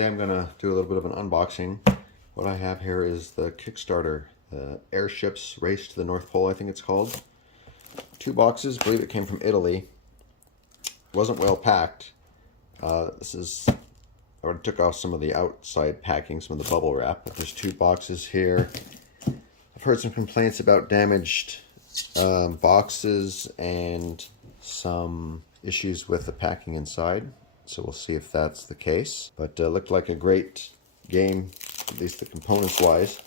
Today I'm going to do a little bit of an unboxing. What I have here is the Kickstarter, the Airships Race to the North Pole, I think it's called. 2 boxes, I believe it came from Italy. Wasn't well packed. I took off some of the outside packing, some of the bubble wrap, but there's 2 boxes here. I've heard some complaints about damaged boxes and some issues with the packing inside. So we'll see if that's the case. But looked like a great game, at least the components wise.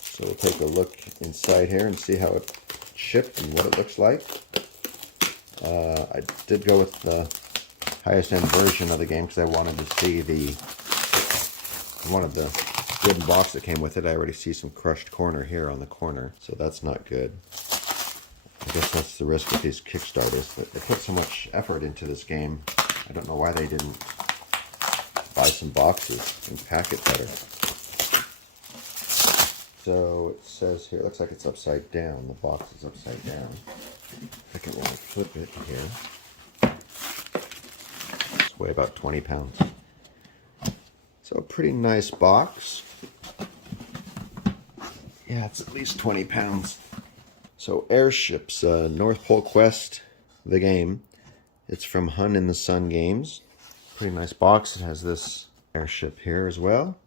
So we'll take a look inside here and see how it shipped and what it looks like. I did go with the highest end version of the game because I wanted to see the wooden box that came with it. I already see some crushed corner here on the corner, so that's not good. I guess that's the risk with these Kickstarters, but they put so much effort into this game. I don't know why they didn't buy some boxes and pack it better. So it says here, it looks like it's upside down. The box is upside down. I can really flip it here. It's weigh about 20 pounds. So a pretty nice box. Yeah, it's at least 20 pounds. So Airships, North Pole Quest, the game. It's from Hun in the Sun Games. Pretty nice box. It has this airship here as well.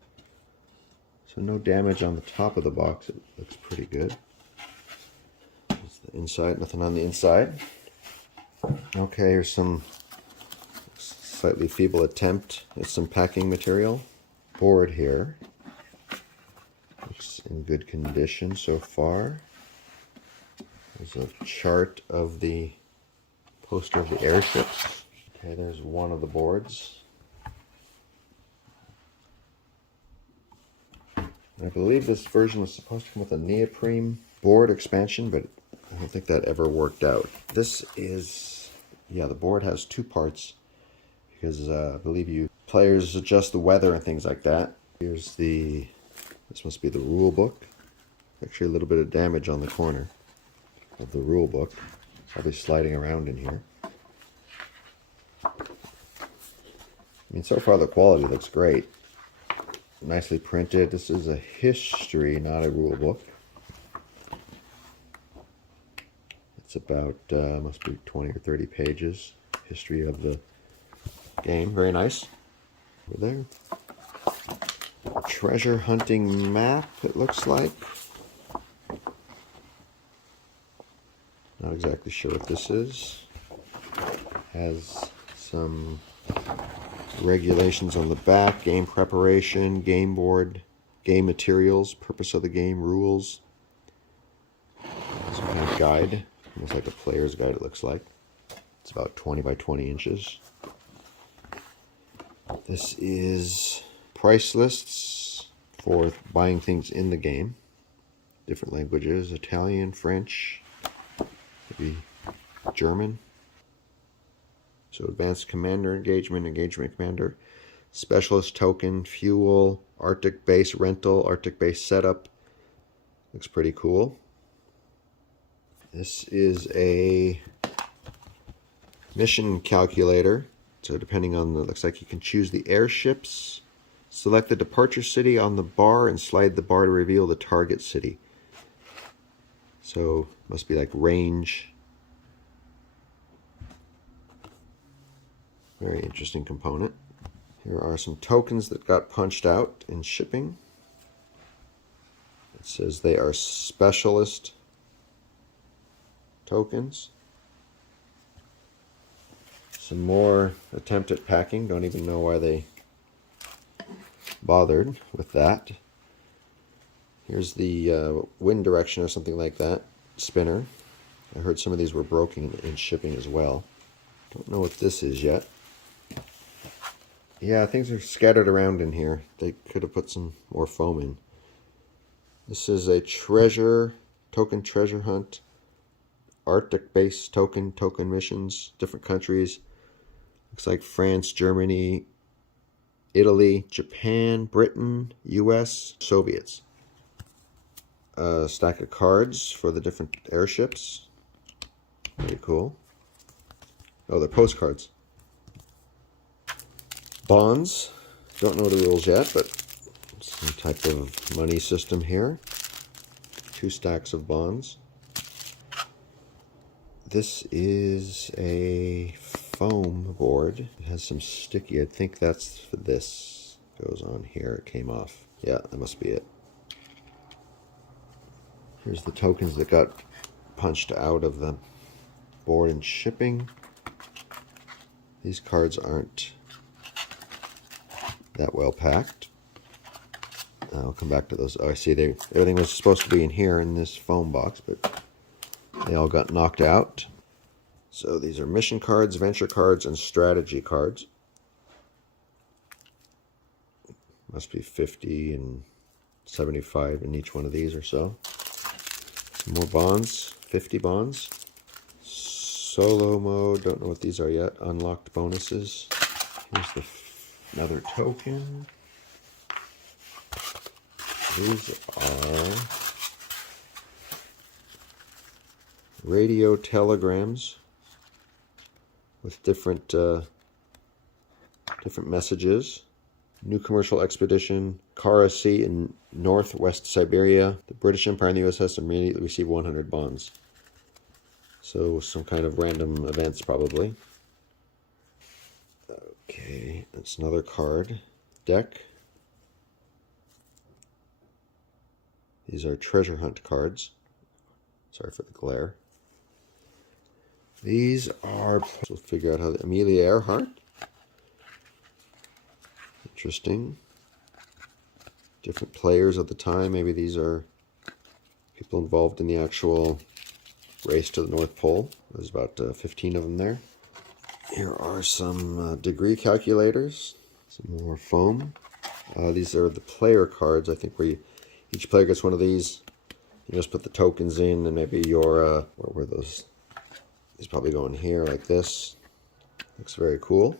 So no damage on the top of the box. It looks pretty good. There's the inside, nothing on the inside. Okay, here's some slightly feeble attempt at some packing material. Board here. Looks in good condition so far. There's a chart of the poster of the airships. Okay, there's one of the boards. I believe this version was supposed to come with a neoprene board expansion, but I don't think that ever worked out. This is, yeah, the board has 2 parts because I believe players adjust the weather and things like that. Here's this must be the rule book. Actually a little bit of damage on the corner of the rule book. Probably sliding around in here. I mean, so far the quality looks great. Nicely printed. This is a history, not a rule book. It's about, must be 20 or 30 pages. History of the game. Very nice. Over there. A treasure hunting map, it looks like. Not exactly sure what this is. Has some regulations on the back, game preparation, game board, game materials, purpose of the game, rules. Some kind of guide, almost like a player's guide it looks like. It's about 20 by 20 inches. This is price lists for buying things in the game. Different languages, Italian, French, maybe German. So advanced commander engagement, engagement commander, specialist token, fuel, Arctic base rental, Arctic base setup. Looks pretty cool. This is a mission calculator. So depending on looks like you can choose the airships, select the departure city on the bar and slide the bar to reveal the target city. So must be like range. Very interesting component. Here are some tokens that got punched out in shipping. It says they are specialist tokens. Some more attempt at packing. Don't even know why they bothered with that. Here's the wind direction or something like that. Spinner. I heard some of these were broken in shipping as well. Don't know what this is yet. Yeah, things are scattered around in here. They could have put some more foam in. This is a token treasure hunt. Arctic base token missions, different countries. Looks like France, Germany, Italy, Japan, Britain, US, Soviets. A stack of cards for the different airships. Very cool. Oh, they're postcards. Bonds. Don't know the rules yet, but some type of money system here. 2 stacks of bonds. This is a foam board. It has some sticky. I think that's for this. Goes on here. It came off. Yeah, that must be it. Here's the tokens that got punched out of the board and shipping. These cards aren't that well packed. I'll come back to those. Oh, I see everything was supposed to be in here in this foam box, but they all got knocked out. So these are mission cards, venture cards, and strategy cards. Must be 50 and 75 in each one of these or so. Some more bonds, 50 bonds. Solo mode, don't know what these are yet. Unlocked bonuses. Here's another token. These are radio telegrams with different messages. New commercial expedition, Kara Sea in northwest Siberia. The British Empire and the USS immediately receive 100 bonds. So some kind of random events probably. Okay, that's another card deck. These are treasure hunt cards. Sorry for the glare. These are, we'll figure out how, Amelia Earhart. Interesting. Different players at the time. Maybe these are people involved in the actual race to the North Pole. There's about 15 of them there. Here are some degree calculators. Some more foam. These are the player cards. I think where each player gets one of these. You just put the tokens in, and maybe your where were those? These probably go in here like this. Looks very cool.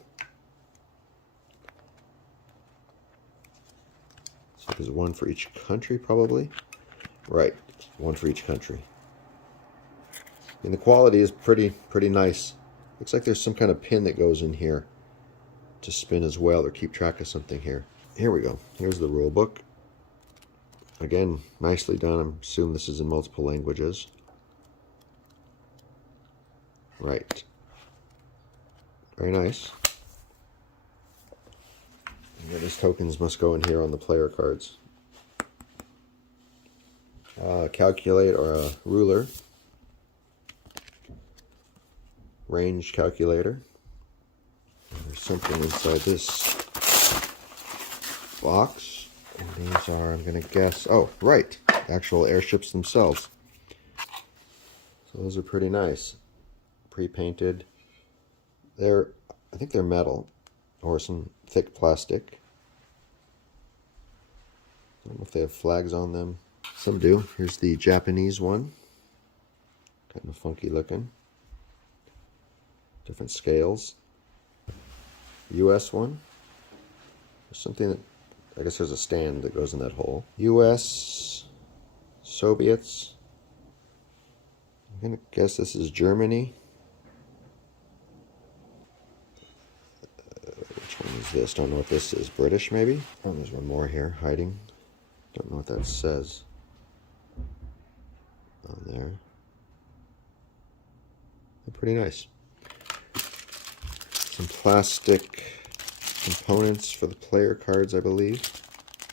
So there's one for each country, probably. Right, one for each country. And the quality is pretty nice. Looks like there's some kind of pin that goes in here to spin as well, or keep track of something here. Here we go. Here's the rule book. Again, nicely done. I assume this is in multiple languages. Right. Very nice. Yeah, these tokens must go in here on the player cards. Calculate, or a ruler. Range calculator. And there's something inside this box. And these are, I'm going to guess, oh, right, actual airships themselves. So those are pretty nice. Pre-painted. I think they're metal, or some thick plastic. I don't know if they have flags on them. Some do. Here's the Japanese one. Kind of funky looking. Different scales. US one. There's something that, I guess there's a stand that goes in that hole. US, Soviets. I'm going to guess this is Germany. Which one is this? Don't know what this is. British, maybe? Oh, there's one more here, hiding. Don't know what that says. On there. They're pretty nice. Some plastic components for the player cards, I believe.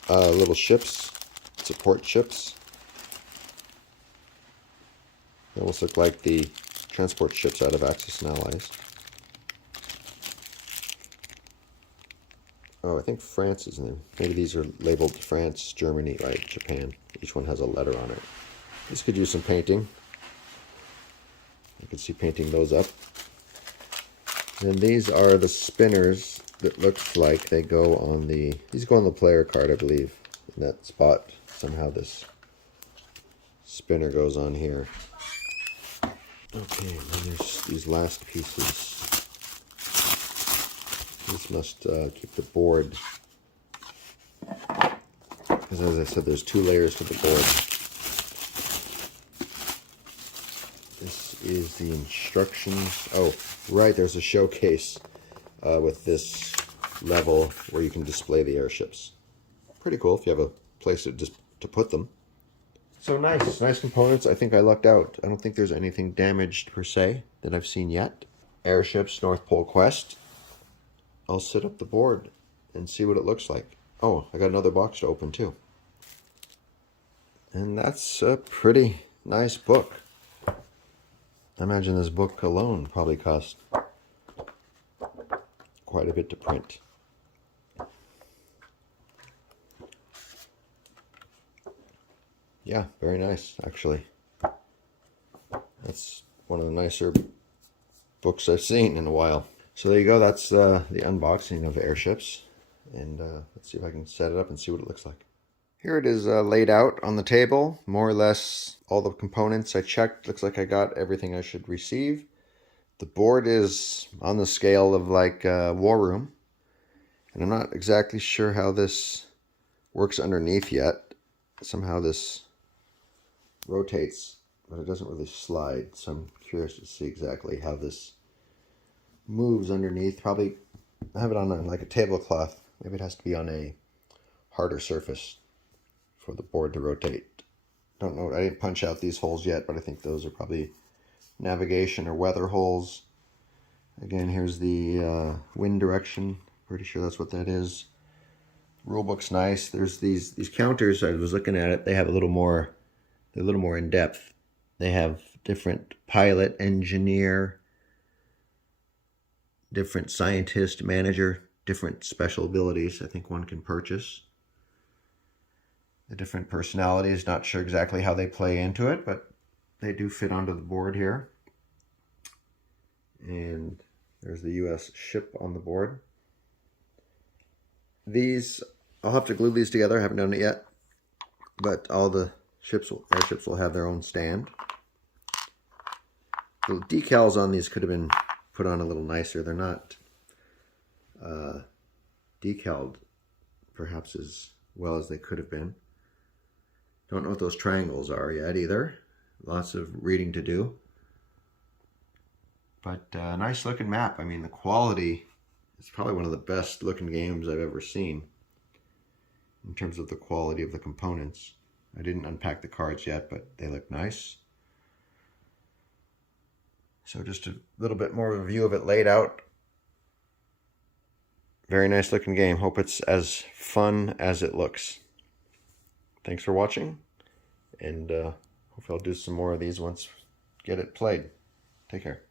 Little ships, support ships. They almost look like the transport ships out of Axis and Allies. Oh, I think France is in there. Maybe these are labeled France, Germany, right, Japan. Each one has a letter on it. This could use some painting. You can see painting those up. And these are the spinners that looks like they go on the, these go on the player card, I believe. In that spot, somehow this spinner goes on here. Okay, and then there's these last pieces. This must keep the board, because as I said, there's 2 layers to the board. This is the instructions. Oh, right, there's a showcase with this level where you can display the airships. Pretty cool if you have a place to put them. So nice components. I think I lucked out. I don't think there's anything damaged per se that I've seen yet. Airships North Pole Quest. I'll set up the board and see what it looks like. Oh, I got another box to open too. And that's a pretty nice book. I imagine this book alone probably cost quite a bit to print. Yeah, very nice, actually. That's one of the nicer books I've seen in a while. So there you go, that's the unboxing of Airships. And let's see if I can set it up and see what it looks like. Here it is laid out on the table, more or less all the components I checked. Looks like I got everything I should receive. The board is on the scale of like War Room. And I'm not exactly sure how this works underneath yet. Somehow this rotates, but it doesn't really slide. So I'm curious to see exactly how this moves underneath. Probably have it on like a tablecloth. Maybe it has to be on a harder surface for the board to rotate. Don't know. I didn't punch out these holes yet, but I think those are probably navigation or weather holes. Again, here's the wind direction. Pretty sure that's what that is. Rulebook's nice. There's these counters. I was looking at it. They have a little more. They're a little more in depth. They have different pilot, engineer, different scientist, manager, different special abilities. I think one can purchase. The different personalities. Not sure exactly how they play into it, but they do fit onto the board here. And there's the U.S. ship on the board. These, I'll have to glue these together. I haven't done it yet. But all the airships will have their own stand. The decals on these could have been put on a little nicer. They're not decaled perhaps as well as they could have been. Don't know what those triangles are yet either. Lots of reading to do. But nice looking map. I mean, the quality is probably one of the best looking games I've ever seen in terms of the quality of the components. I didn't unpack the cards yet, but they look nice. So just a little bit more of a view of it laid out. Very nice looking game. Hope it's as fun as it looks. Thanks for watching, and hopefully I'll do some more of these once get it played. Take care.